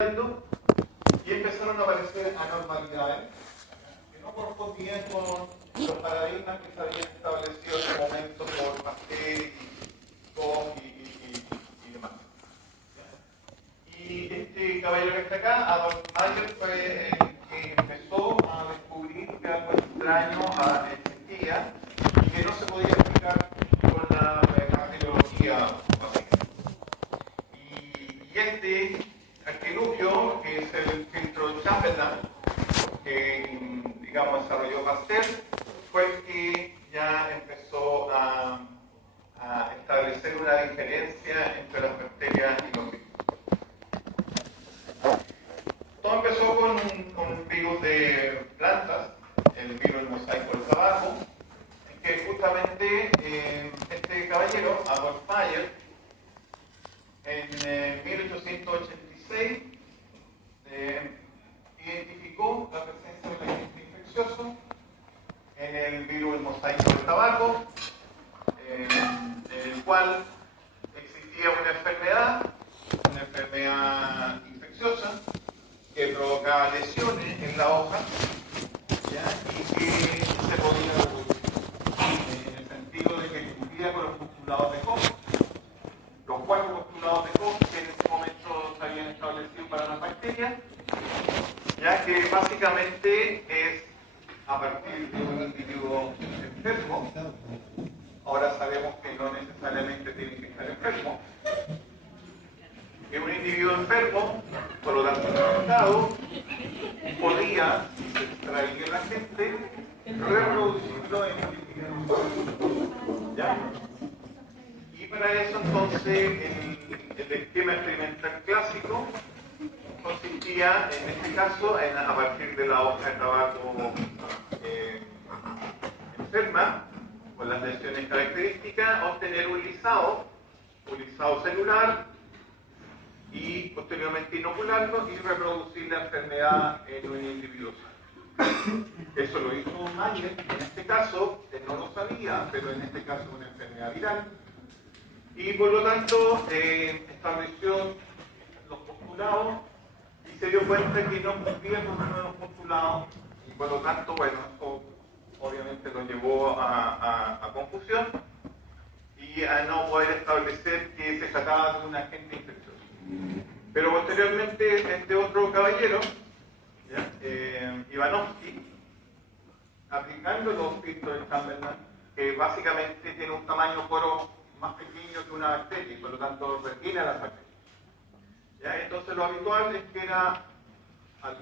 y empezaron a aparecer anormalidades que no correspondían con los paradigmas que se habían establecido en ese momento por Pasteur y demás. Y este caballero que está acá, Adolf Mayer, fue el que empezó a descubrir que algo extraño existía y que no se podía explicar con la meteorología básica. Y este artilugio, que es el filtro Chamberlain, que digamos desarrolló Pasteur, fue el que ya empezó a establecer una diferencia entre las bacterias y los virus. Todo empezó con un virus de plantas, el virus del mosaico del tabaco, en que justamente este caballero, Adolf Mayer, en 1886 identificó la presencia del agente infeccioso en el virus del mosaico del tabaco, en el cual existía una enfermedad infecciosa que provocaba lesiones en la hoja, ¿ya? Y que se podía reproducir en el sentido de que cumplía con los postulados de Koch. Los 4 postulados de Koch que en ese momento se habían establecido para las bacterias, ya que básicamente es a partir de un individuo enfermo. Ahora sabemos que no necesariamente tiene que estar enfermo. Que un individuo enfermo, por lo tanto infectado, podía, si se extraía la gente, reproducirlo en individuos. ¿Ya? Y para eso entonces el esquema experimental clásico consistía en este caso a partir de la hoja de tabaco enferma con las lesiones características obtener un lisado celular y posteriormente inocularlo y reproducir la enfermedad en un individuo sano. Eso lo hizo Mayer, en este caso, él no lo sabía, pero en este caso una enfermedad viral. Y por lo tanto estableció los postulados y se dio cuenta que no cumplía con los nuevos postulados y por lo tanto, bueno, esto obviamente lo llevó a confusión y a no poder establecer que se trataba de un agente infeccioso. Pero posteriormente este otro caballero, Ivanovsky, aplicando los filtros de Chamberlain, que básicamente tiene un tamaño poro más pequeño que una bacteria y por lo tanto retiene a las bacterias. ¿Ya? Entonces lo habitual es que era al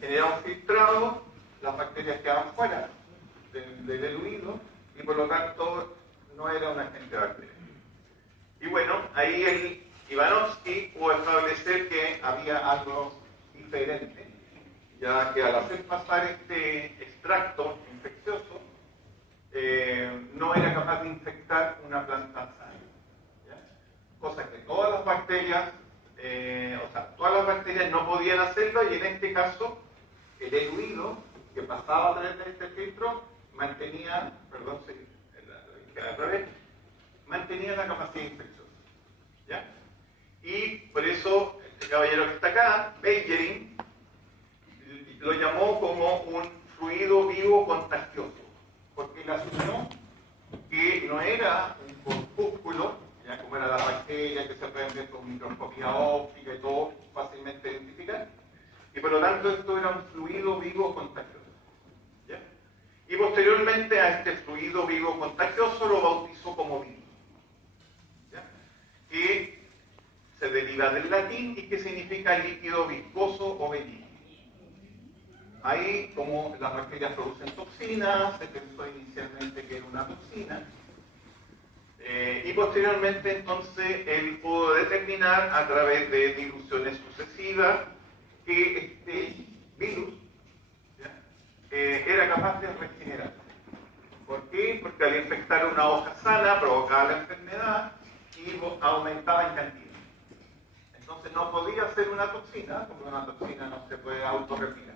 generar un filtrado, las bacterias quedaban fuera del eluido y por lo tanto no era un agente bacteriano. Y bueno, ahí el Ivanovsky pudo establecer que había algo diferente, ya que al hacer pasar este extracto infeccioso no era capaz de infectar una planta sana, ¿ya? Cosa que todas las bacterias no podían hacerlo y en este caso el eluido que pasaba a través de este filtro mantenía la capacidad infecciosa, ¿ya? Y por eso este caballero que está acá, Beijering, lo llamó como un fluido vivo contagioso, porque él asumió que no era un corpúsculo, ya como era la bacteria que se pueden ver con microscopía óptica y todo fácilmente identificar, y por lo tanto esto era un fluido vivo contagioso, ¿ya? Y posteriormente a este fluido vivo contagioso lo bautizó como virus, ¿ya? Que se deriva del latín y que significa líquido viscoso o benigno. Ahí, como las bacterias producen toxinas, se pensó inicialmente que era una toxina, y posteriormente entonces él pudo determinar a través de diluciones sucesivas que este virus era capaz de regenerarse. ¿Por qué? Porque al infectar una hoja sana provocaba la enfermedad y aumentaba en cantidad. Entonces no podía ser una toxina, porque una toxina no se puede autorreplicar.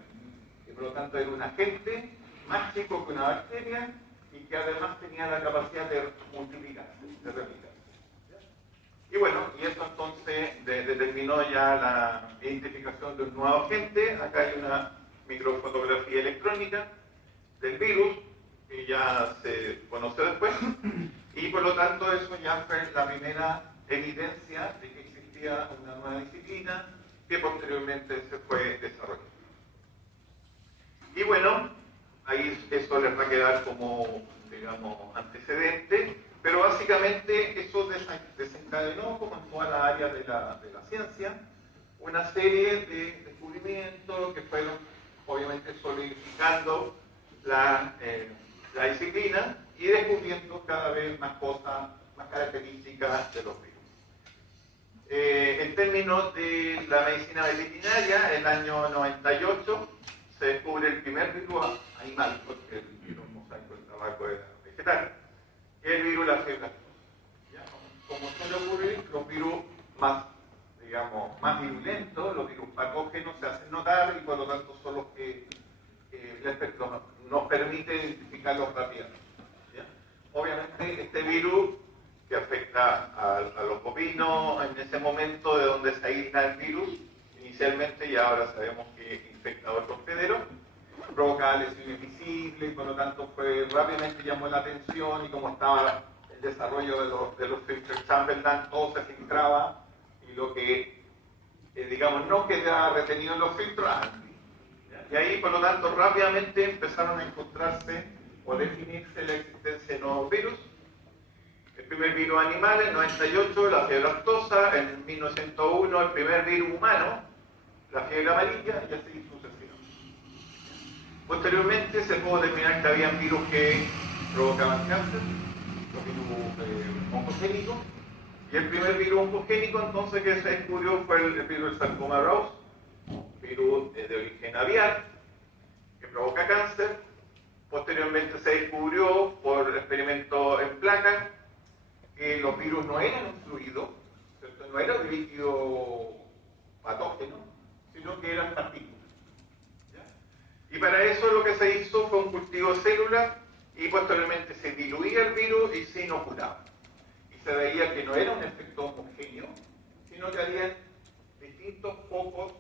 Y por lo tanto era un agente más chico que una bacteria y que además tenía la capacidad de multiplicarse, de replicarse. Y bueno, y eso entonces determinó ya identificación de un nuevo agente. Acá hay una microfotografía electrónica del virus, que ya se conoció después, y por lo tanto eso ya fue la primera evidencia de que existía una nueva disciplina que posteriormente se fue desarrollando. Y bueno, ahí eso les va a quedar como, digamos, antecedente, pero básicamente eso desencadenó, como en todas las áreas de la ciencia, una serie de descubrimientos que fueron obviamente solidificando la disciplina y descubriendo cada vez más cosas, más características de los virus. En términos de la medicina veterinaria, en el año 98 se descubre el primer virus animal, porque el virus mosaico del tabaco era vegetal, que es el virus de la fiebre aftosa. Como suele ocurrir, los virus más, digamos, más virulentos, los virus patógenos se hacen notar y por lo tanto son los que nos permite identificarlos rápidamente. ¿Ya? Obviamente este virus que afecta a los bovinos en ese momento de donde se aísla el virus inicialmente, y ahora sabemos que infecta a otros hospederos, provoca lesiones visibles y por lo tanto rápidamente llamó la atención, y como estaba el desarrollo de los filtros Chamberlain, todo se filtraba y lo que digamos no quedaba retenido en los filtros antes. Y ahí, por lo tanto, rápidamente empezaron a encontrarse o definirse la existencia de nuevos virus. El primer virus animal en 98, la fiebre aftosa, en 1901 el primer virus humano, la fiebre amarilla, y así sucesivamente. Posteriormente se pudo determinar que había virus que provocaban cáncer, los virus oncogénicos, y el primer virus oncogénico entonces que se descubrió fue el virus del sarcoma Rous, virus de origen aviar, que provoca cáncer. Posteriormente se descubrió por experimentos en placas que los virus no eran un fluido, ¿cierto? No era un líquido patógeno, sino que eran partículas. ¿Ya? Y para eso lo que se hizo fue un cultivo de células y posteriormente se diluía el virus y se inoculaba. Y se veía que no era un efecto homogéneo, sino que había distintos focos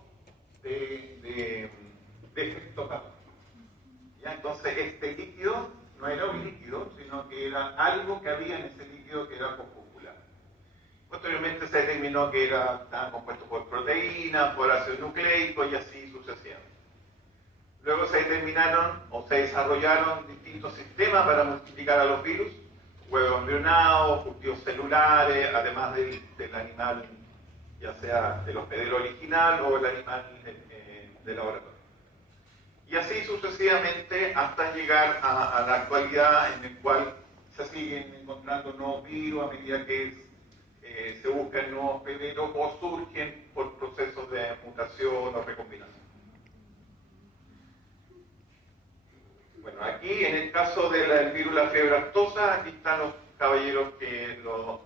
de efecto patógeno. ¿Ya? Entonces este líquido no era un líquido, sino que era algo que había en ese líquido que era popular. Posteriormente se determinó que estaba compuesto por proteínas, por ácidos nucleicos y así sucesivamente. Luego se determinaron o se desarrollaron distintos sistemas para multiplicar a los virus, huevos embrionados, cultivos celulares, además del animal, ya sea del hospedero original o el animal de laboratorio. Y así sucesivamente hasta llegar a la actualidad, en el cual se siguen encontrando nuevos virus a medida que se buscan nuevos hospederos o surgen por procesos de mutación o recombinación. Bueno, aquí en el caso del virus de la fiebre aftosa, aquí están los caballeros que lo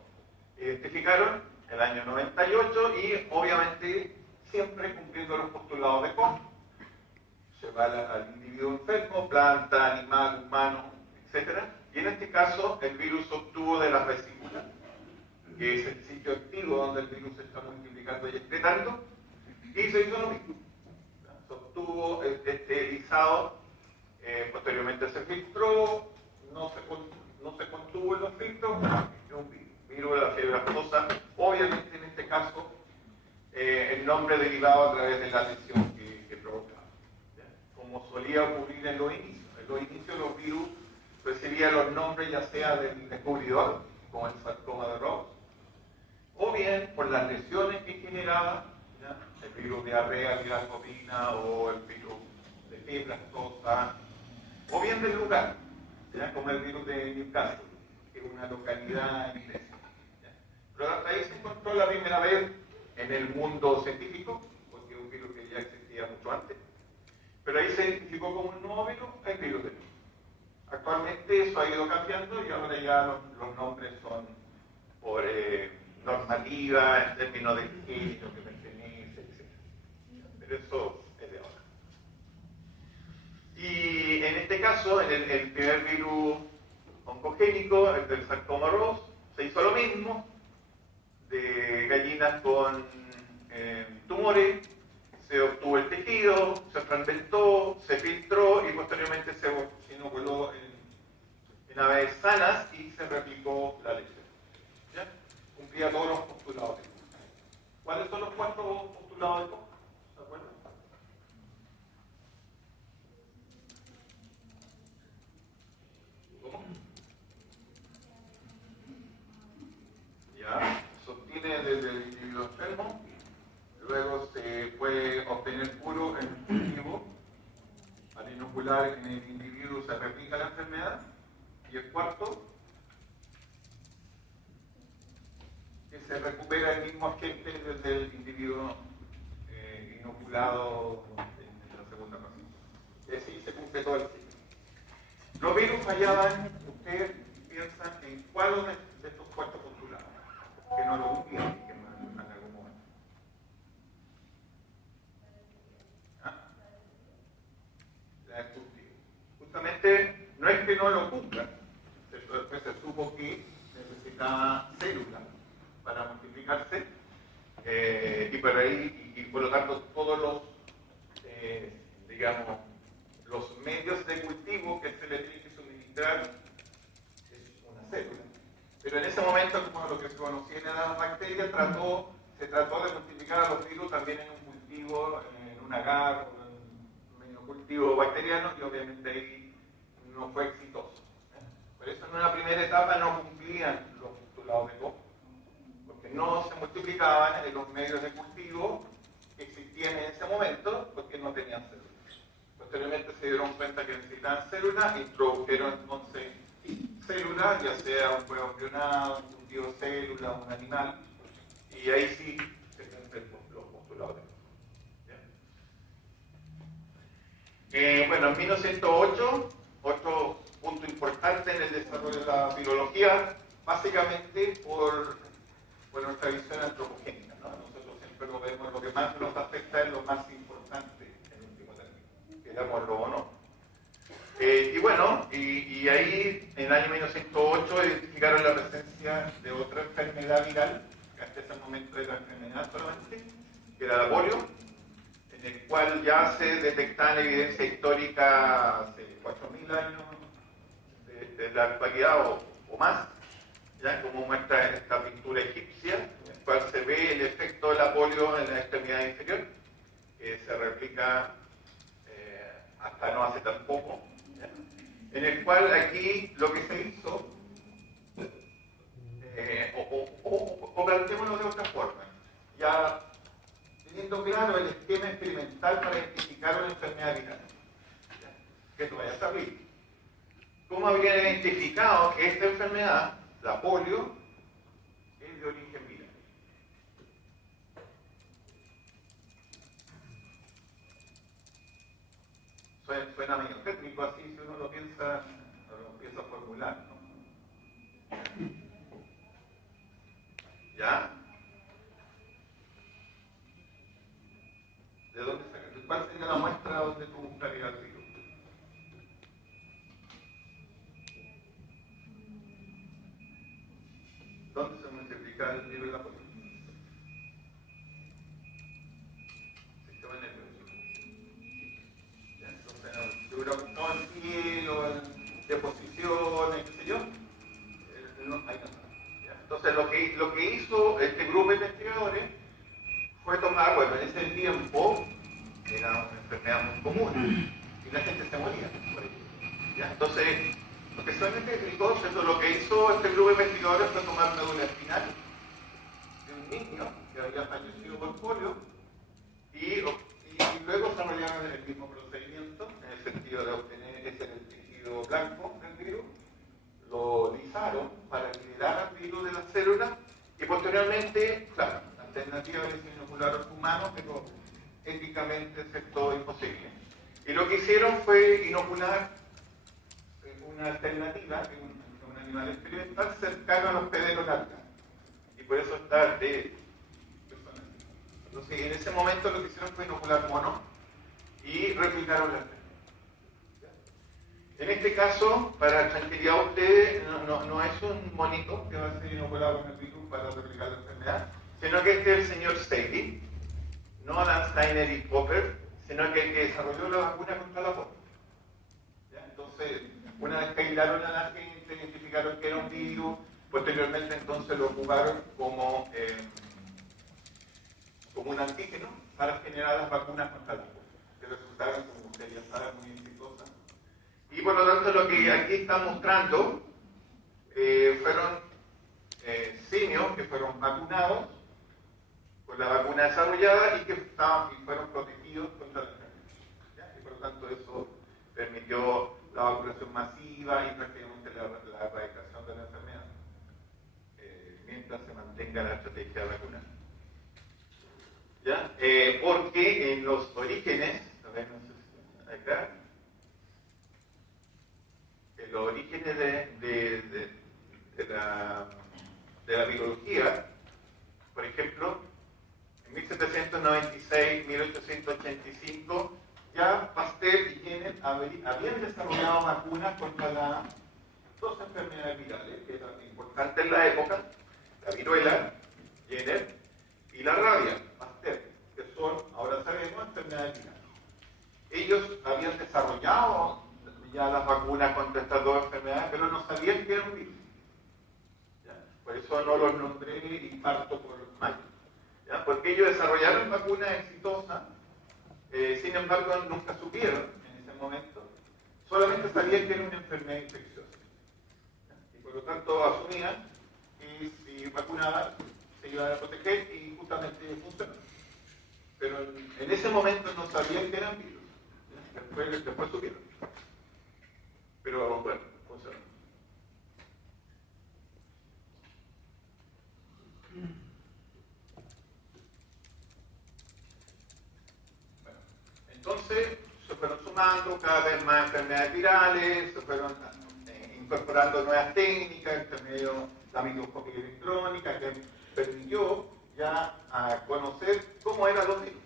identificaron en el año 98 y obviamente siempre cumpliendo los postulados de Koch. Se va al individuo enfermo, planta, animal, humano, etc. Y en este caso el virus se obtuvo de las vesículas, que es el sitio activo donde el virus se está multiplicando y excretando, y se hizo lo mismo. Se obtuvo esterilizado, posteriormente se filtró, no se contuvo en los filtros, es un virus de la fiebre aftosa, obviamente en este caso el nombre derivado a través de la lesión que provocaba. Como solía ocurrir en los inicios. En los inicios los virus recibían los nombres ya sea del descubridor, como el sarcoma de Rous, o bien por las lesiones que generaba, ¿ya? El virus diarrea, viral bovina, o el virus de fiebre aftosa, o bien del lugar, ¿ya? Como el virus de Newcastle, que es una localidad inglesa. Pero hasta ahí se encontró la primera vez en el mundo científico, porque es un virus que ya existía mucho antes. Pero ahí se identificó como un nuevo virus, el virus de Newcastle. Actualmente eso ha ido cambiando y ahora ya los nombres son por normativa, en términos de género que pertenece, etc. Pero eso es de ahora. Y en este caso, en el primer virus oncogénico, el del sarcoma Rous, se hizo lo mismo, de gallinas con tumores, se obtuvo el tejido, se fragmentó, se filtró y posteriormente se inoculó en aves sanas y se replicó la leche. ¿Ya? Cumplía todos los postulados de Koch. ¿Cuáles son los 4 postulados de Koch? ¿Se acuerdan? ¿Cómo? Ya, se obtiene desde el individuo enfermo, luego se puede obtener puro en el cultivo, al inocular en el individuo se replica la enfermedad, y el cuarto, que se recupera el mismo agente desde el individuo inoculado en la segunda fase. Y así se cumple todo el ciclo. Los virus fallaban, ustedes piensan en cuál de estos 4 postulados, que no lo cumplían y que no en algún momento. ¿Ah? La del cultivo. Justamente no es que no lo cumplan, después se supo que necesitaba células para multiplicarse y por lo tanto todos los digamos los medios de cultivo que se le tiene que suministrar es una célula. Pero en ese momento, como lo que se conocía en las bacterias, se trató de multiplicar a los virus también en un cultivo, en un agar, en un cultivo bacteriano, y obviamente ahí no fue exitoso. Por eso en una primera etapa no cumplían los postulados de Koch, porque no se multiplicaban en los medios de cultivo que existían en ese momento, porque no tenían células. Posteriormente se dieron cuenta que necesitaban células, introdujeron entonces células, ya sea un huevo embrionado, un cultivo de células, un animal, y ahí sí se cumplen los postulados de Koch. Bueno, en 1908, otro punto importante en el desarrollo de la virología, básicamente por nuestra visión antropogénica, ¿no? Nosotros siempre lo vemos, lo que más nos afecta es lo más importante en último término, querámoslo o no. Y bueno, y ahí en el año 1908 identificaron la presencia de otra enfermedad viral, que hasta ese momento era enfermedad solamente, que era la polio, en el cual ya se detectaba evidencia histórica hace 4.000 años de la actualidad o más, ya como muestra esta pintura egipcia, en la cual se ve el efecto de la polio en la extremidad inferior, que se replica hasta no hace tan poco, ¿ya? En el cual aquí lo que se hizo, o planteémoslo de otra forma, ya teniendo claro el esquema experimental para identificar una enfermedad viral, ¿ya? Que esto vaya a salir. ¿Cómo habrían identificado que esta enfermedad, la polio, es de origen viral? Suena medio técnico así si uno lo empieza a formular, ¿no? ¿Ya? ¿De dónde saca? ¿Cuál sería la muestra donde tú buscarías el virus? ¿Dónde se multiplica el virus de la polio? Sistema nervioso. ¿Ya? Entonces, si hubiera buscado el cielo, en deposiciones, qué sé yo, no hay nada. ¿Ya? Entonces, lo que hizo este grupo de investigadores fue tomar, bueno, en ese tiempo era una enfermedad muy común y la gente se moría por ello. ¿Ya? Entonces, lo que solamente explicó, entonces, lo que hizo este grupo de investigadores fue tomar médula espinal de un niño que había fallecido por polio y luego desarrollaron el mismo procedimiento en el sentido de obtener ese tejido blanco del virus, lo lisaron para liberar al virus de las células y posteriormente, claro, la alternativa es inocular a los humanos, pero éticamente es todo imposible. Y lo que hicieron fue inocular una alternativa, que un animal experimental cercano a los pederos largas. Y por eso está de personas. Entonces, en ese momento lo que hicieron fue inocular monos y replicaron la enfermedad. En este caso, para tranquilidad de ustedes, no es un monito que va a ser inoculado con el virus para replicar la enfermedad, sino que este es el señor Staley, Nolan Steiner y Popper, sino que el que desarrolló la vacuna contra la polio. Entonces, una vez que aislaron a la gente, identificaron que era un virus, posteriormente entonces lo ocuparon como un antígeno para generar las vacunas contra la polio, que resultaron, como usted ya sabe, muy exitosas. Y por lo tanto, lo que aquí está mostrando fueron simios que fueron vacunados con la vacuna desarrollada y que fueron protegidos contra la enfermedad. Y por lo tanto, eso permitió la vacunación masiva y prácticamente la erradicación de la enfermedad, mientras se mantenga la estrategia de vacunar. ¿Ya? Porque en los orígenes, a ver, no sé si acá, en los orígenes de la biología, por ejemplo, en 1796, 1885, ya Pasteur y Jenner habían desarrollado vacunas contra las dos enfermedades virales que eran importantes en la época, la viruela, Jenner, y la rabia, Pasteur, que son, ahora sabemos, enfermedades virales. Ellos habían desarrollado ya las vacunas contra estas dos enfermedades, pero no sabían que era un virus. ¿Ya? Por eso no los nombré y parto por mayo. ¿Ya? Porque ellos desarrollaron vacunas exitosas, sin embargo nunca supieron en ese momento, solamente sabían que era una enfermedad infecciosa. ¿Ya? Y por lo tanto asumían que si vacunaban se iban a proteger y justamente funcionó. Pero en ese momento no sabían que eran virus. Después supieron. Pero bueno, funcionó. Bueno, entonces se fueron sumando cada vez más enfermedades virales, se fueron incorporando nuevas técnicas, entre medio la microscopía electrónica, que permitió ya conocer cómo eran los virus,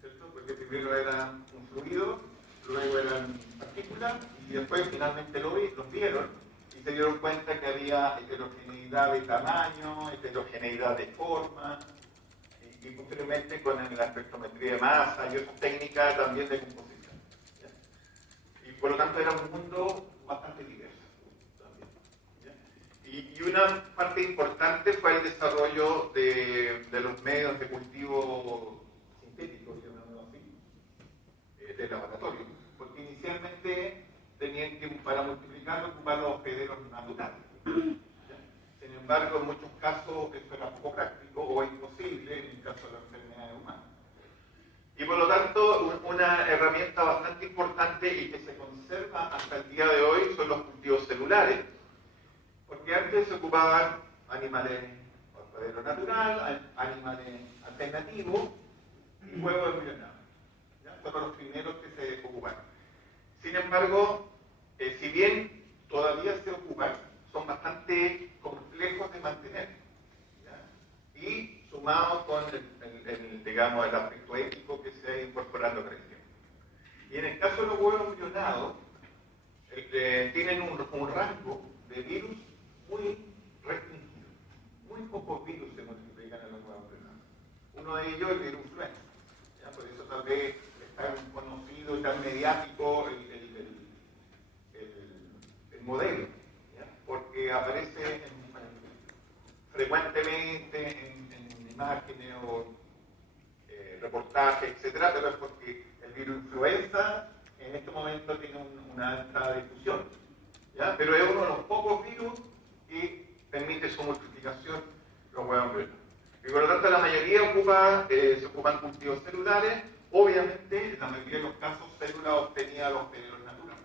¿cierto? Porque primero eran un fluido, luego eran partículas y después finalmente los vieron y se dieron cuenta que había heterogeneidad de tamaño, heterogeneidad de forma y posteriormente con la espectrometría de masa y otras técnicas también de composición. ¿Ya? Y por lo tanto era un mundo bastante diverso también. ¿Ya? Y una parte importante fue el desarrollo de los medios de cultivo sintéticos, llamémoslo así, de laboratorio, porque inicialmente tenían que, para multiplicar, ocupar los hospederos naturales. ¿Ya? Sin embargo, en muchos casos eso era poco práctico o imposible en el caso de las enfermedades humanas. Y por lo tanto, una herramienta bastante importante y que se conserva hasta el día de hoy son los cultivos celulares, porque antes se ocupaban animales hospedero natural, animales alternativos y huevos embrionados. Fueron los primeros que se ocuparon. Sin embargo, si bien todavía se ocupan, son bastante complejos de mantener. ¿Ya? Y sumados con digamos, el aspecto ético que se ha ido incorporando con el tiempo. Y en el caso de los huevos embrionados, tienen un rango de virus muy restringido. Muy pocos virus se multiplican en los huevos embrionados. Uno de ellos es el virus influenza. ¿Ya? Por eso tal vez tan conocido y tan mediático el modelo, ¿ya? Porque aparece frecuentemente en imágenes o reportajes, etcétera, pero es porque el virus influenza en este momento tiene una alta difusión, ¿ya? Pero es uno de los pocos virus que permite su multiplicación los huevos embrionados. Y por lo tanto la mayoría se ocupan cultivos celulares. Obviamente, en la mayoría de los casos, células obtenía los hospederos naturales.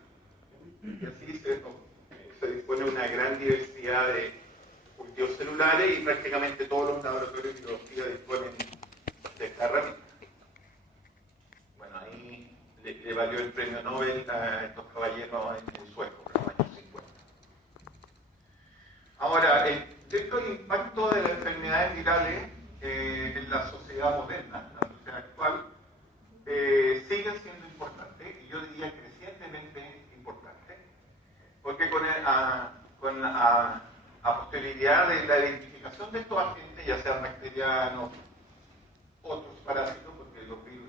Y así se dispone una gran diversidad de cultivos celulares y prácticamente todos los laboratorios de biología disponen de esta herramienta. Bueno, ahí le valió el premio Nobel a estos caballeros en sueco, en los años 50. Ahora, el impacto de las enfermedades virales en la sociedad moderna, en la sociedad actual, sigue siendo importante, y yo diría crecientemente importante, porque a posterioridad de la identificación de estos agentes, ya sean bacterianos, otros parásitos, porque los virus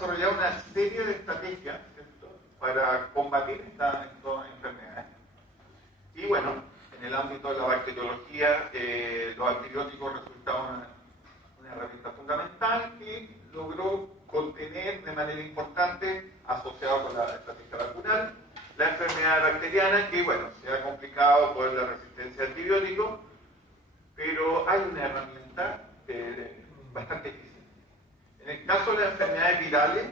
desarrollado una serie de estrategias, ¿cierto?, para combatir estas enfermedades. Y bueno, en el ámbito de la bacteriología, los antibióticos resultaron una herramienta fundamental que logró contener de manera importante, asociado con la estrategia vacunal, la enfermedad bacteriana, que bueno, se ha complicado por la resistencia a antibióticos, pero hay una herramienta bastante eficiente. En el caso de las enfermedades virales,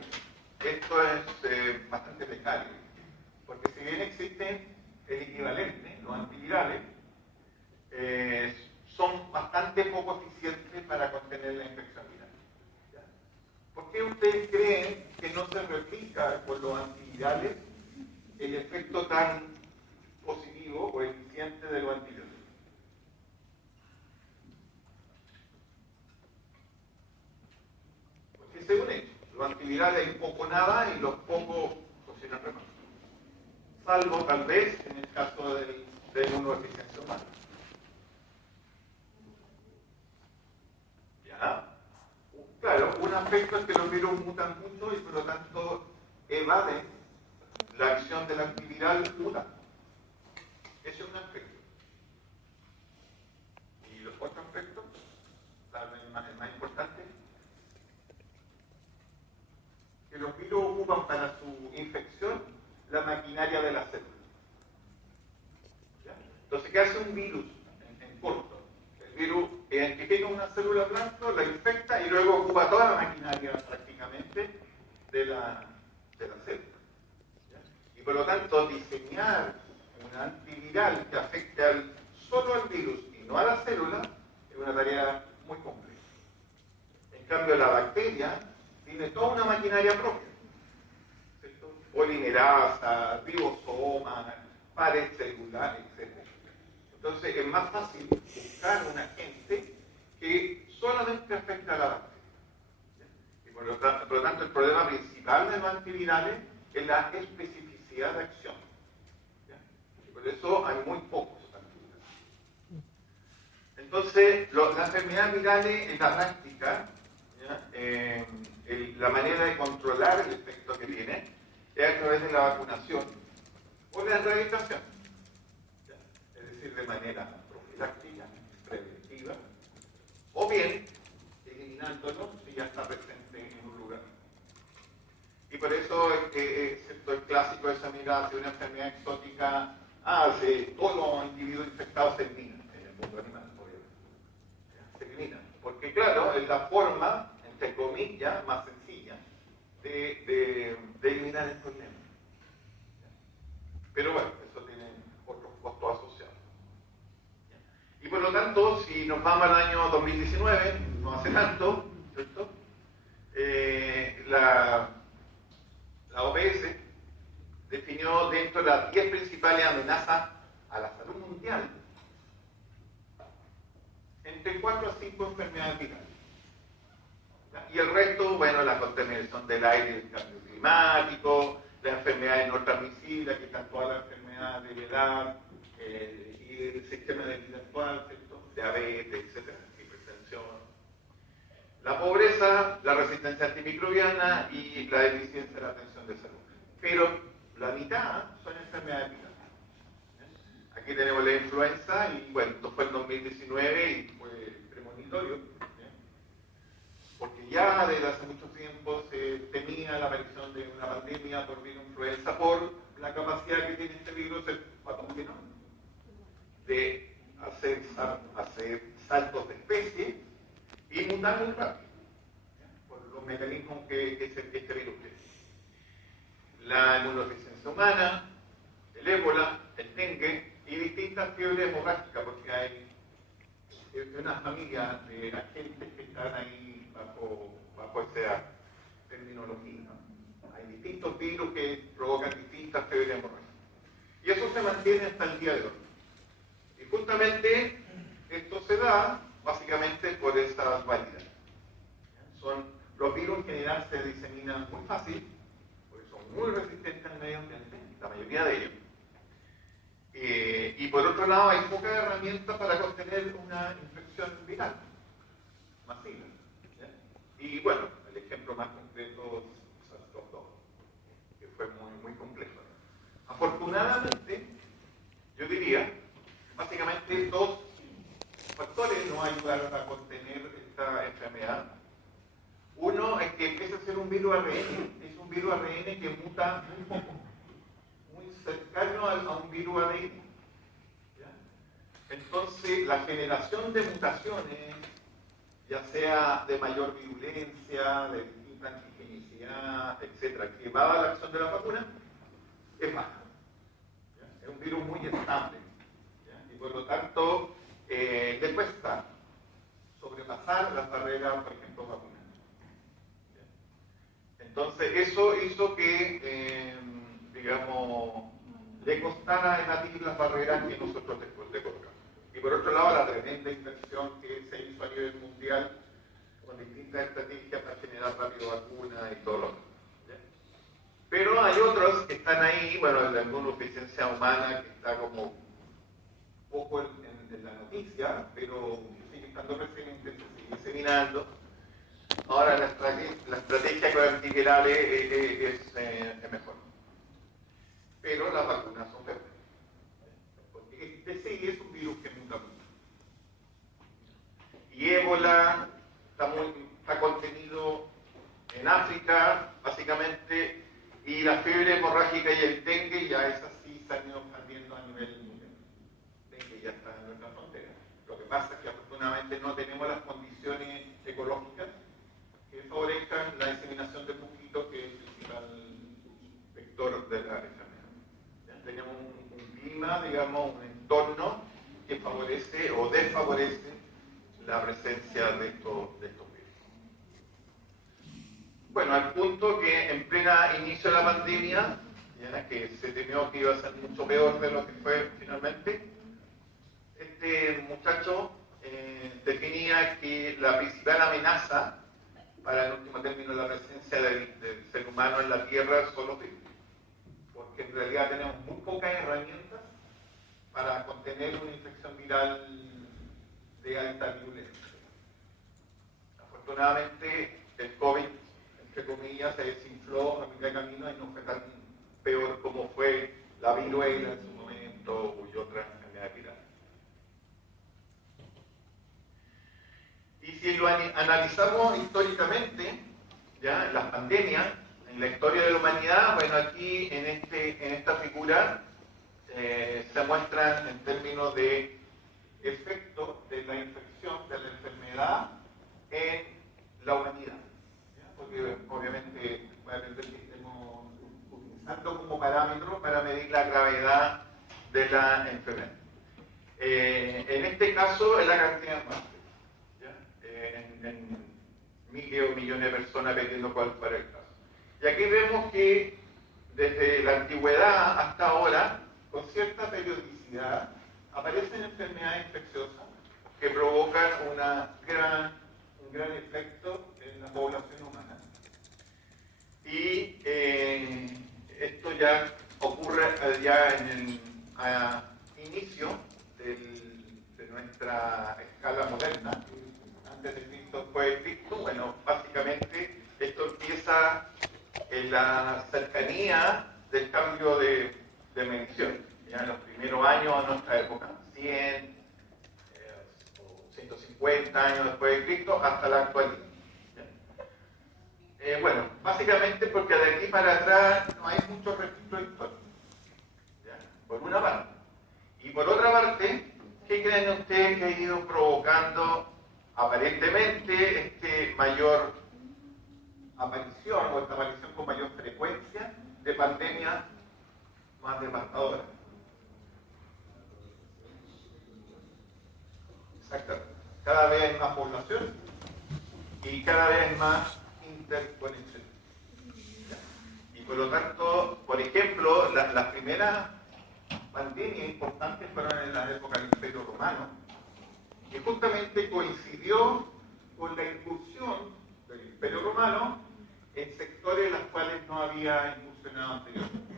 esto es bastante precario, porque si bien existen el equivalente, los antivirales, son bastante poco eficientes para contener la infección viral. ¿Ya? ¿Por qué ustedes creen que no se replica con los antivirales el efecto tan positivo o eficiente de los antibióticos? Porque según ellos, los antivirales hay poco nada y los pocos funcionan re mal. Salvo tal vez en el caso de inmunodeficiencia humana. ¿Ya? Claro, un aspecto es que los virus mutan mucho y por lo tanto evaden la acción del antiviral mutante. Ese es un aspecto. Y los otros aspectos, tal vez el más importante, que los virus ocupan para su infección la maquinaria de la célula. ¿Ya? Entonces, ¿qué hace un virus en corto? El virus identifica una célula blanca, la infecta y luego ocupa toda la maquinaria prácticamente de la célula. ¿Ya? Y por lo tanto, diseñar un antiviral que afecte solo al virus y no a la célula es una tarea muy compleja. En cambio, la bacteria tiene toda una maquinaria propia, ¿cierto? Polimerasa, ribosomas, pared celular, etc. Entonces es más fácil buscar un agente que solamente afecta a la bacteria. Y por lo tanto el problema principal de los antivirales es la especificidad de acción. Y por eso hay muy pocos antivirales. Entonces, las enfermedades virales en la práctica, la manera de controlar el efecto que tiene es a través de la vacunación o la erradicación, es decir, de manera profiláctica, preventiva, o bien eliminándolo si ya está presente en un lugar. Y por eso es que el clásico de esa mirada de una enfermedad exótica, todos los individuos infectados se eliminan en el mundo animal, obviamente. Se eliminan, porque claro, es la forma, entre comillas, más sencilla de eliminar el problema. Pero bueno, eso tiene otros costos asociados. Y por lo tanto, si nos vamos al año 2019, no hace tanto, ¿cierto? La OPS definió dentro de las 10 principales amenazas a la salud mundial entre 4 a 5 enfermedades virales. Y el resto, bueno, la contaminación del aire, el cambio climático, las enfermedades no transmisibles, aquí están todas las enfermedades de edad, y el sistema de vida actual, ¿cierto? Diabetes, etcétera, hipertensión. La pobreza, la resistencia antimicrobiana y la deficiencia de la atención de salud. Pero la mitad son enfermedades virales. Aquí tenemos la influenza, y bueno, esto fue en 2019 y fue premonitorio, porque ya desde hace mucho tiempo se temía la aparición de una pandemia por virus influenza por la capacidad que tiene este virus, el patógeno, de hacer saltos de especie y mutar muy rápido, por los mecanismos que este virus tiene. La inmunodeficiencia humana, el ébola, el dengue y distintas fiebres hemorrágicas, porque hay una familia de agentes que están ahí bajo esa terminología, ¿no? Hay distintos virus que provocan distintas fiebres hemorrágicas. Y eso se mantiene hasta el día de hoy. Y justamente esto se da básicamente por esas variedades. Los virus en general se diseminan muy fácil, porque son muy resistentes al medio ambiente, la mayoría de ellos. Y por otro lado, hay pocas herramientas para contener una infección viral masiva. ¿Ya? Y bueno, el ejemplo más concreto fue muy complejo. Afortunadamente, yo diría, básicamente dos factores nos ayudaron a contener esta enfermedad. Uno es que empieza a ser un virus ARN, es un virus ARN que muta muy poco, muy cercano a un virus ADN. Entonces, la generación de mutaciones, ya sea de mayor virulencia, de distinta antigenicidad, etcétera, que va a la acción de la vacuna, es baja. ¿Ya? Es un virus muy estable. ¿Ya? Y por lo tanto, le cuesta sobrepasar las barreras, por ejemplo, vacunas. Entonces, eso hizo que, digamos, le costara evadir las barreras que nosotros después le colocamos. Y por otro lado, la tremenda inversión que se hizo a nivel mundial con distintas estrategias para generar rápido vacunas y todo lo demás. Pero hay otros que están ahí, bueno, la inmunodeficiencia humana que está como poco en la noticia, pero sigue estando presente, se sigue diseminando. Ahora la estrategia con antivirales es mejor. Pero las vacunas son peores. Porque este sí es un virus que muta mucho. Y ébola está contenido en África, básicamente, y la fiebre hemorrágica y el dengue ya esas sí se han ido expandiendo a nivel mundial. Dengue ya está en nuestra frontera. Lo que pasa es que afortunadamente no tenemos las condiciones ecológicas que favorezcan la diseminación de mosquitos, que es el principal vector de la enfermedad. Tenemos un clima, digamos, un entorno que favorece o desfavorece la presencia de estos virus. Bueno, al punto que en plena inicio de la pandemia, ya que se temió que iba a ser mucho peor de lo que fue finalmente, este muchacho definía que la principal amenaza para el último término la presencia del ser humano en la Tierra son los virus, porque en realidad tenemos muy pocas herramientas para contener una infección viral de alta virulencia. Afortunadamente el COVID, entre comillas, se desinfló a mitad de camino y no fue tan peor como fue la viruela en su momento y otras enfermedades virales. Y si lo analizamos históricamente, ya en las pandemias, en la historia de la humanidad, bueno, aquí en esta figura se muestran en términos de efecto de la infección, de la enfermedad en la humanidad. ¿Ya? Porque obviamente va a depender que estemos utilizando como parámetro para medir la gravedad de la enfermedad. En este caso es la cantidad de muertes. En miles o millones de personas, dependiendo cuál fuera el caso. Y aquí vemos que desde la antigüedad hasta ahora, con cierta periodicidad, aparecen enfermedades infecciosas que provocan un gran efecto en la población humana. Y esto ya ocurre ya en el inicio de nuestra escala moderna. Antes de Cristo fue Cristo. Bueno, básicamente esto empieza en la cercanía del cambio de medición. Ya en los primeros años de nuestra época, 100 o 150 años después de Cristo, hasta la actualidad. Bueno, básicamente porque de aquí para atrás no hay muchos registros históricos. Por una parte. Y por otra parte, ¿qué creen ustedes que ha ido provocando aparentemente mayor aparición o esta aparición con mayor frecuencia de pandemias más devastadoras? Exacto. Cada vez hay más población y cada vez hay más interconexión. Y por lo tanto, por ejemplo, las primeras pandemias importantes fueron en la época del Imperio Romano, que justamente coincidió con la incursión del Imperio Romano en sectores en los cuales no había incursionado anteriormente.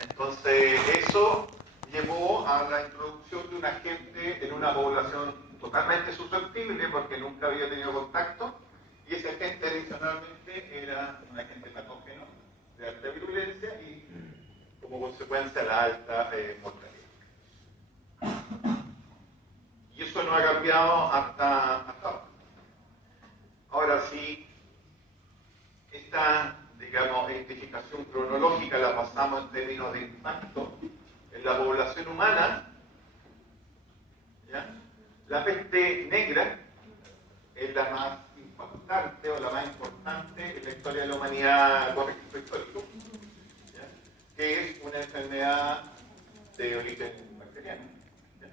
Entonces, eso llevó a la introducción de un agente en una población totalmente susceptible porque nunca había tenido contacto, y ese agente adicionalmente era un agente patógeno de alta virulencia y como consecuencia la alta mortalidad. Y eso no ha cambiado hasta ahora. Ahora sí, esta, digamos, identificación cronológica la pasamos en términos de impacto en la población humana. ¿Ya? La peste negra es la más impactante o la más importante en la historia de la humanidad con registro histórico, ¿ya? Que es una enfermedad de origen bacteriano. ¿Ya?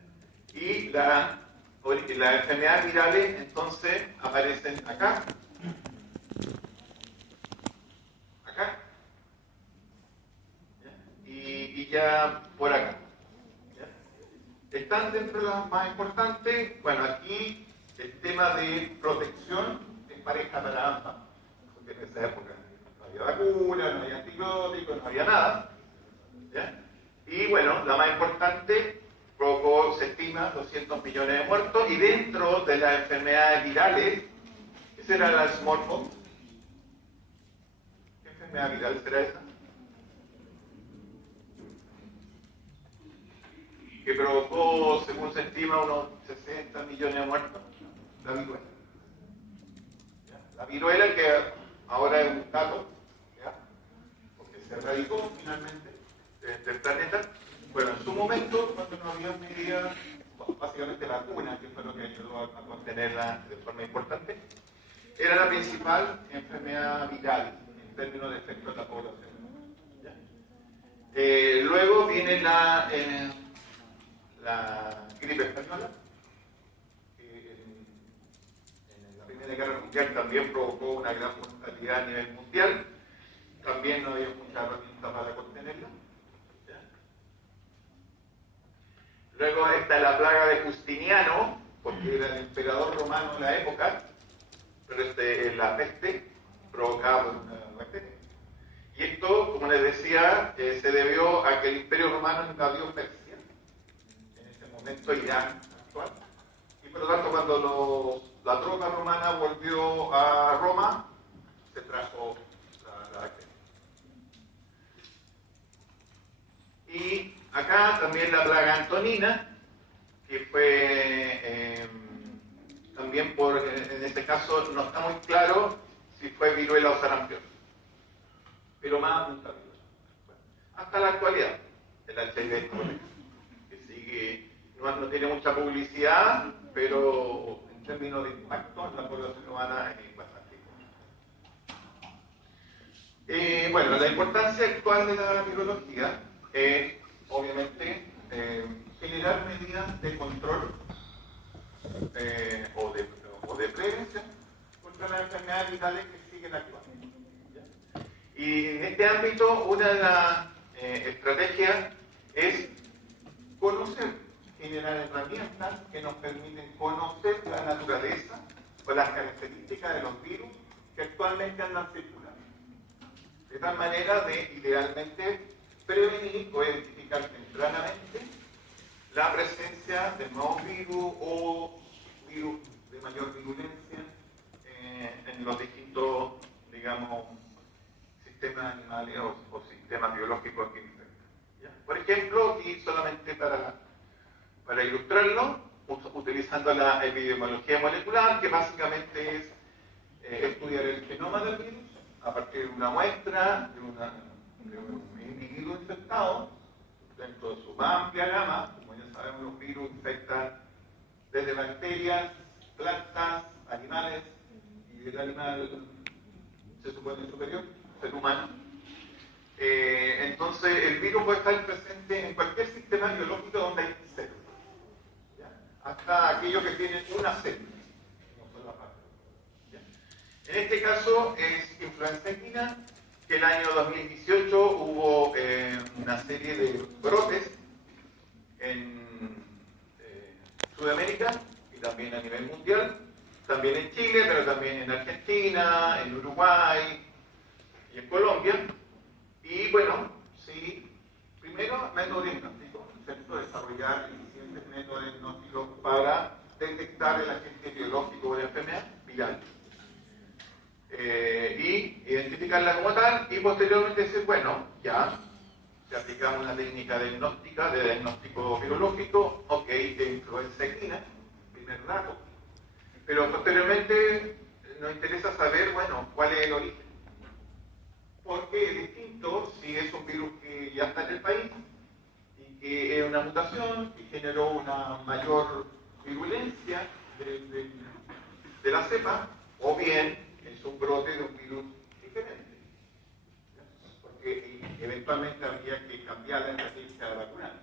Y las enfermedades virales entonces aparecen acá, ¿ya? Y ya por acá. ¿Ya? Están dentro de las más importantes. Bueno, aquí el tema de protección es pareja para ambas, porque en esa época no había vacuna, no había antibióticos, no había nada. ¿Ya? Y bueno, la más importante provocó, se estima, 200 millones de muertos, y dentro de las enfermedades virales, ¿qué será la smallpox? ¿Qué enfermedad viral será esa? Que provocó, según se estima, unos 60 millones de muertos. La viruela. ¿Ya? La viruela que ahora es un dato, ¿ya? Porque se erradicó finalmente del planeta. Bueno, en su momento, cuando no había medidas, básicamente vacuna, que fue lo que ayudó a contenerla de forma importante, era la principal enfermedad viral en términos de efecto en la población. ¿Ya? Luego viene la gripe española, que en la Primera Guerra Mundial también provocó una gran mortalidad a nivel mundial. También no había mucha herramienta para contenerla. ¿Ya? Luego está la plaga de Justiniano, porque era el emperador romano en la época, pero la peste provocada por una bacteria. Y esto, como les decía, se debió a que el Imperio Romano invadió Persia, en ese momento Irán actual, y por lo tanto cuando la tropa romana volvió a Roma, se trajo la bacteria. Y acá también la plaga antonina, que fue también en este caso no está muy claro si fue viruela o sarampión, pero más apunta a viruela. Bueno, hasta la actualidad, el HIV que sigue, no tiene mucha publicidad, pero en términos de impacto en la población humana es bastante importante. Bueno, la importancia actual de la virología es, obviamente, generar medidas de control o de prevención contra las enfermedades virales que siguen actuando. ¿Ya? Y en este ámbito, una de las estrategias es conocer, generar herramientas que nos permiten conocer la naturaleza o las características de los virus que actualmente andan circulando. De tal manera de, idealmente, prevenir o identificar tempranamente la presencia de nuevos virus o virus de mayor virulencia en los distintos, digamos, sistemas animales o sistemas biológicos que infectan. ¿Ya? Por ejemplo, y solamente para ilustrarlo, utilizando la epidemiología molecular, que básicamente es estudiar el genoma del virus a partir de una muestra de un individuo infectado dentro de su más amplia gama. Como ya sabemos, los virus infectan desde bacterias, plantas, animales, y el animal se supone superior, ser humano. Entonces, el virus puede estar presente en cualquier sistema biológico donde hay células, ¿ya? Hasta aquellos que tienen una célula, no son las partes. En este caso es influenza equina, que el año 2018 hubo una serie de brotes en Sudamérica y también a nivel mundial, también en Chile, pero también en Argentina, en Uruguay y en Colombia. Y bueno, sí, primero método diagnóstico, ¿cierto? Desarrollar eficientes métodos diagnósticos para detectar el agente biológico de la enfermedad viral. Y identificarla como tal, y posteriormente ese ya se aplicaba una técnica diagnóstica de diagnóstico virológico, ok, de influenza equina, primer dato. Pero posteriormente nos interesa saber, bueno, cuál es el origen. Porque es distinto si es un virus que ya está en el país y que es una mutación que generó una mayor virulencia de la cepa, o bien es un brote de un virus diferente. Porque eventualmente habría que cambiar la estrategia vacunal.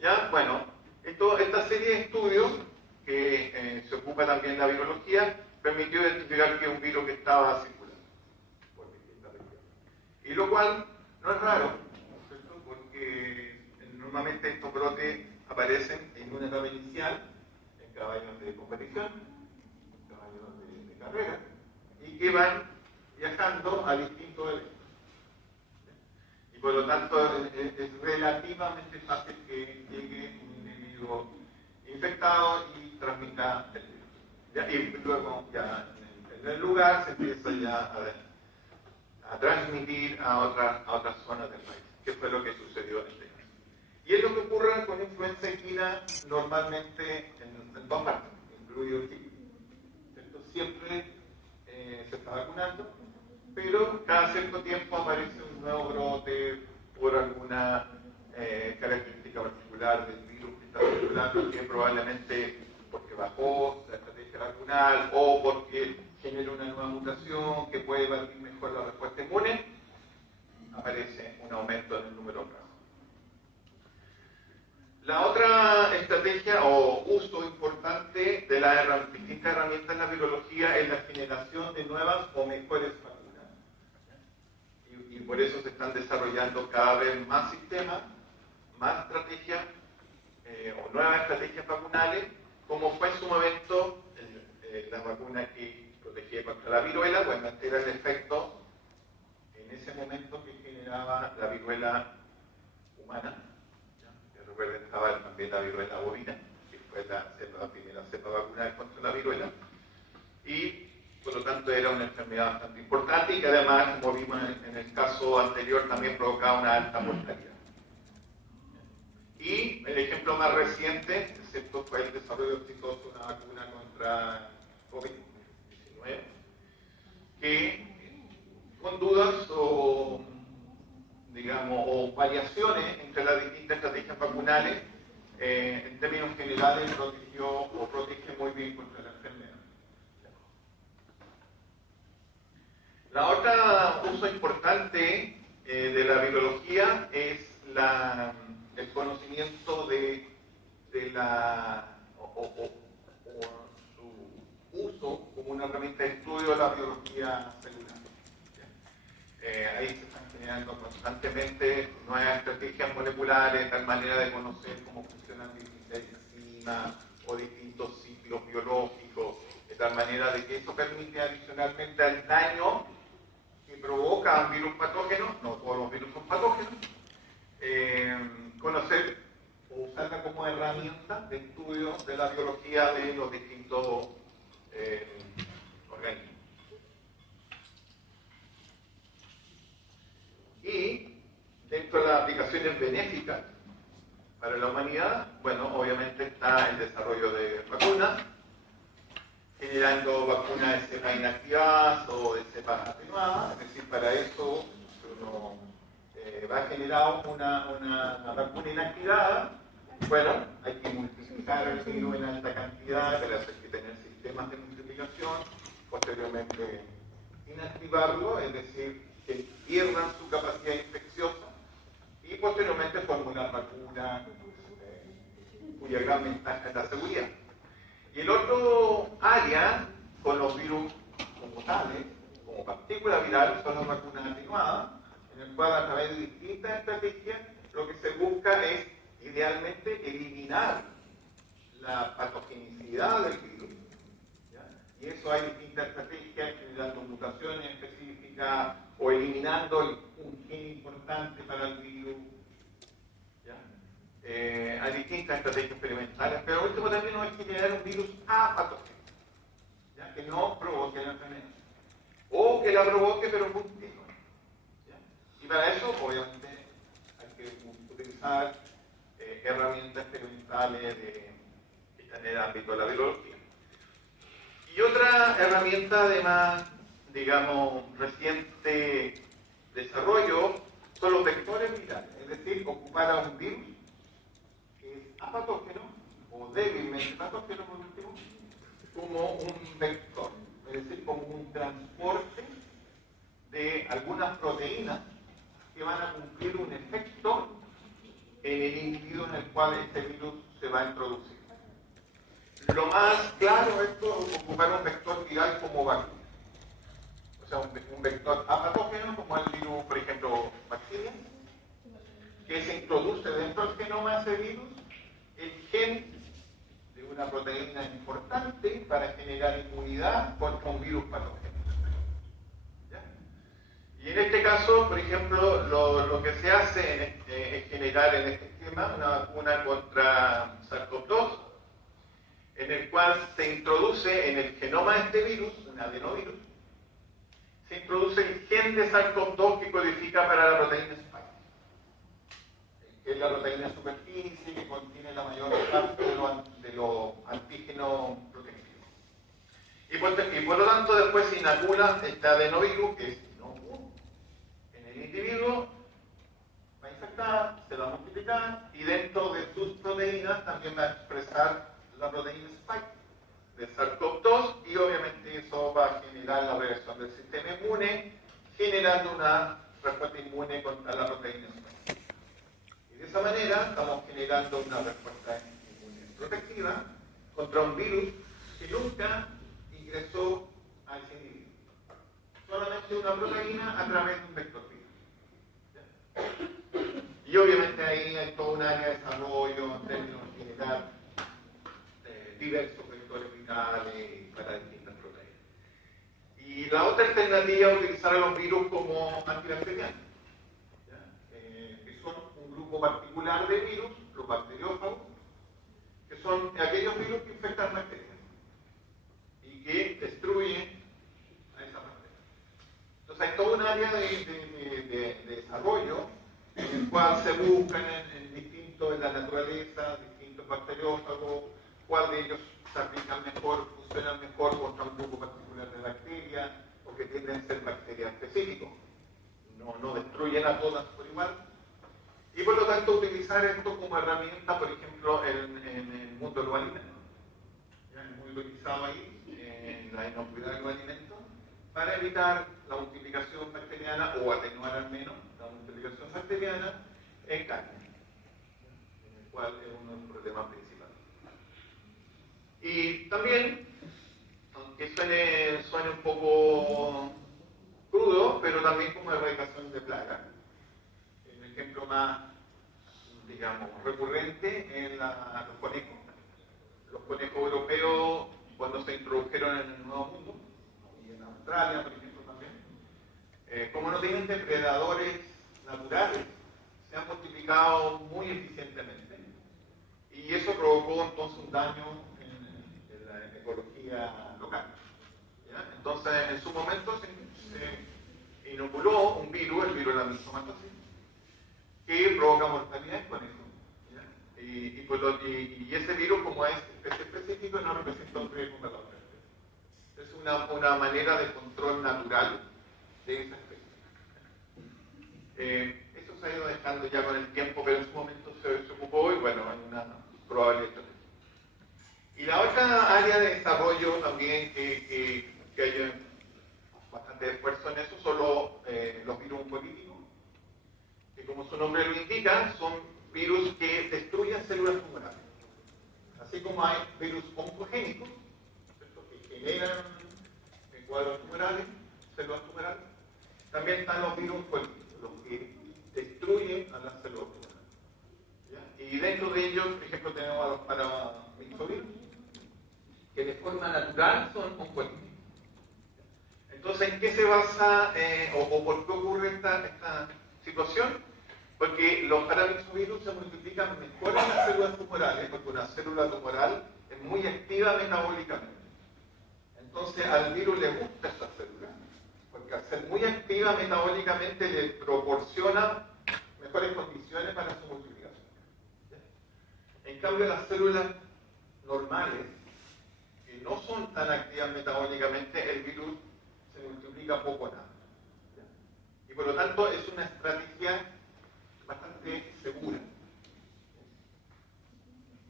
¿Ya? Bueno, esta serie de estudios que se ocupa también de la virología permitió identificar que es un virus que estaba circulando por distintas regiones. Y lo cual no es raro, ¿cierto? Porque normalmente estos brotes aparecen en una etapa inicial, en caballos de competición, en caballos de carrera, y que van viajando a distintos eventos. Y por lo tanto es relativamente fácil que llegue un individuo infectado y transmita el virus. ¿Ya? Y luego ya en el lugar se empieza ya a transmitir a otras zonas del país, que fue lo que sucedió en este caso. Y es lo que ocurre con influenza equina normalmente en dos partes, incluido Chile. Entonces siempre se está vacunando, pero cada cierto tiempo aparece un nuevo brote por alguna característica particular del virus que está circulando, que probablemente porque bajó la estrategia vacunal o porque genera una nueva mutación que puede evadir mejor la respuesta inmune, aparece un aumento en el número de casos. La otra estrategia o uso importante de las distintas herramientas en la virología es la generación de nuevas o mejores vacunas. Y por eso se están desarrollando cada vez más sistemas, más estrategias o nuevas estrategias vacunales, como fue en su momento la vacuna que protegía contra la viruela, bueno, era el efecto en ese momento que generaba la viruela humana. Recuerden, estaba también la viruela bovina, que fue la primera cepa vacunal contra la viruela, y por lo tanto era una enfermedad bastante importante y que además, como vimos en el caso anterior, también provocaba una alta mortalidad. Y el ejemplo más reciente, excepto, fue el desarrollo exitoso de una vacuna contra COVID-19, que con dudas o variaciones entre las distintas estrategias vacunales, en términos generales protegió o protege muy bien contra la enfermedad. La otra uso importante de la virología es el conocimiento de su uso como una herramienta de estudio de la biología celular. Ahí se están generando constantemente nuevas estrategias moleculares, tal manera de conocer cómo funcionan distintas enzimas o distintos ciclos biológicos, de tal manera de que eso permite adicionalmente al daño que provoca un virus patógeno, no todos los virus son patógenos, conocer o usarla como herramienta de estudio de la biología de los distintos organismos. Y dentro de las aplicaciones benéficas para la humanidad, bueno, obviamente está el desarrollo de vacunas, generando vacunas de cepas inactivadas o de cepas atenuadas, es decir, para eso uno va a generar una vacuna inactivada. Bueno, hay que multiplicar el virus en alta cantidad, pero hay que tener sistemas de multiplicación, posteriormente inactivarlo, es decir, que pierdan su capacidad infecciosa y posteriormente formular vacunas cuya gran ventaja es la seguridad. Y el otro área con los virus como tales, como partículas virales, son las vacunas atenuadas, en el cual a través de distintas estrategias lo que se busca es idealmente eliminar la patogenicidad del virus. ¿Ya? Y eso hay distintas estrategias, generando mutaciones específicas o eliminando un gen importante para el virus. ¿Ya? Hay distintas estrategias experimentales, pero lo último también no es generar un virus apatógeno, ¿ya? Que no provoque la enfermedad, o que la provoque pero muy tenue. Y para eso, obviamente, hay que utilizar herramientas experimentales que están en el ámbito de la biología. Y otra herramienta de más, digamos, reciente desarrollo son los vectores virales, es decir, ocupar a un virus que es apatógeno o débilmente patógeno por último, como un vector, es decir, como un transporte de algunas proteínas que van a cumplir un efecto en el individuo en el cual este virus se va a introducir. Lo más claro es ocupar un vector viral como vacuna. O sea, un vector apatógeno como el virus, por ejemplo, bacterias, que se introduce dentro del genoma de ese virus el gen de una proteína importante para generar inmunidad contra un virus patógeno. ¿Ya? Y en este caso, por ejemplo, lo que se hace es generar en este esquema una vacuna contra SARS-CoV-2, en el cual se introduce en el genoma de este virus, un adenovirus, se introduce el gen de SARS-CoV-2 que codifica para la proteína Spike, que es la proteína de superficie que contiene la mayor parte de los antígenos protegidos. Y por lo tanto, después se inocula este adenovirus, que es inocuo, en el individuo, va a infectar, se va a multiplicar, y dentro de sus proteínas también va a expresar la proteína Spike de SARS-CoV-2, y obviamente eso va a generar la reacción del sistema inmune, generando una respuesta inmune contra la proteína Spike. Y de esa manera estamos generando una respuesta inmune protectiva contra un virus que nunca ingresó a ese individuo. Solamente una proteína a través de un vector viral. Y obviamente ahí hay toda un área de desarrollo en términos generales, diversos vectores virales para distintas proteínas. Y la otra alternativa es utilizar a los virus como antibacterianos, que son un grupo particular de virus, los bacteriófagos, que son aquellos virus que infectan bacterias y que destruyen a esas bacterias. Entonces hay todo un área de desarrollo en el cual se buscan en la naturaleza, distintos bacteriófagos, cuál de ellos se aplican mejor, funcionan mejor contra un grupo particular de bacterias, o que tienden a ser bacterias específicos. No destruyen a todas por igual. Y por lo tanto utilizar esto como herramienta, por ejemplo, en el mundo de los alimentos. Es muy utilizado ahí, en la inocuidad de los alimentos, para evitar la multiplicación bacteriana, o atenuar al menos la multiplicación bacteriana en carne, en el cual es uno de los problemas principales. Y también, aunque suene un poco crudo, pero también como erradicación de plagas. El ejemplo más, digamos, recurrente es los conejos. Los conejos europeos, cuando se introdujeron en el Nuevo Mundo, y en Australia, por ejemplo, también, como no tienen depredadores naturales, se han multiplicado muy eficientemente. Y eso provocó entonces un daño en la ecología local. ¿Ya? Entonces, en su momento se inoculó un virus, el virus de la myxomatosis, que provoca mortalidad en conejos. Y ese virus, como es específico, no representa un riesgo para la otra especie. Es una manera de control natural de esa especie. Eso se ha ido dejando ya con el tiempo, pero en su momento se ocupó, y bueno, hay una probable estrategia. Y la otra área de desarrollo también que hay bastante esfuerzo en eso son los virus oncolíticos, que como su nombre lo indica, son virus que destruyen células tumorales. Así como hay virus oncogénicos, ¿cierto?, que generan cuadros tumorales, células tumorales, también están los virus oncolíticos, los que destruyen a las células tumorales. ¿Ya? Y dentro de ellos, por ejemplo, tenemos a los paramyxovirus, que de forma natural son oncolíticos. Entonces, ¿en qué se basa o por qué ocurre esta situación? Porque los paramyxovirus se multiplican mejor en las células tumorales, porque una célula tumoral es muy activa metabólicamente. Entonces, al virus le gusta esa célula, porque porque al ser muy activa metabólicamente le proporciona mejores condiciones para su multiplicación. En cambio, las células normales, que no son tan activas metabólicamente, el virus se multiplica poco o nada. Y por lo tanto es una estrategia bastante segura.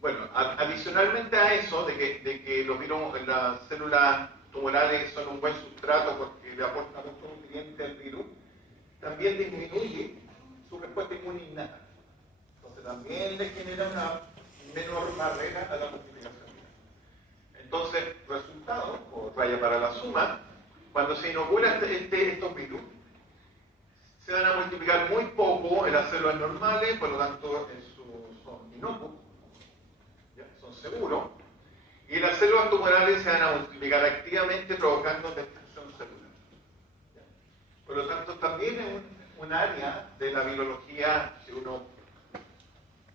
Bueno, adicionalmente a eso, de que los virus, las células tumorales son un buen sustrato porque le aportan muchos nutrientes al virus, también disminuye su respuesta inmune innata. Entonces también le genera una menor barrera a la multiplicación. Entonces, resultado, o raya para la suma, cuando se inocula estos virus, se van a multiplicar muy poco en las células normales, por lo tanto son inocuos, son seguros, y las células tumorales se van a multiplicar activamente provocando destrucción celular. Por lo tanto, también es un área de la virología que uno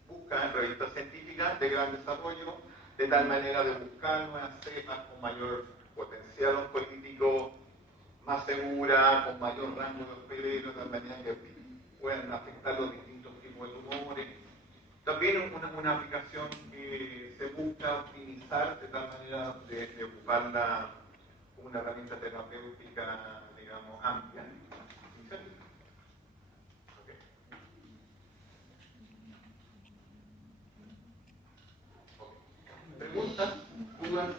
busca en revistas científicas de gran desarrollo, de tal manera de buscar nuevas cepas con mayor potencial oncolítico, más segura, con mayor rango de hospedero, de tal manera que puedan afectar los distintos tipos de tumores. También una aplicación que se busca optimizar de tal manera de ocuparla como una herramienta terapéutica, digamos, amplia. ¿Preguntas? ¿Dudas?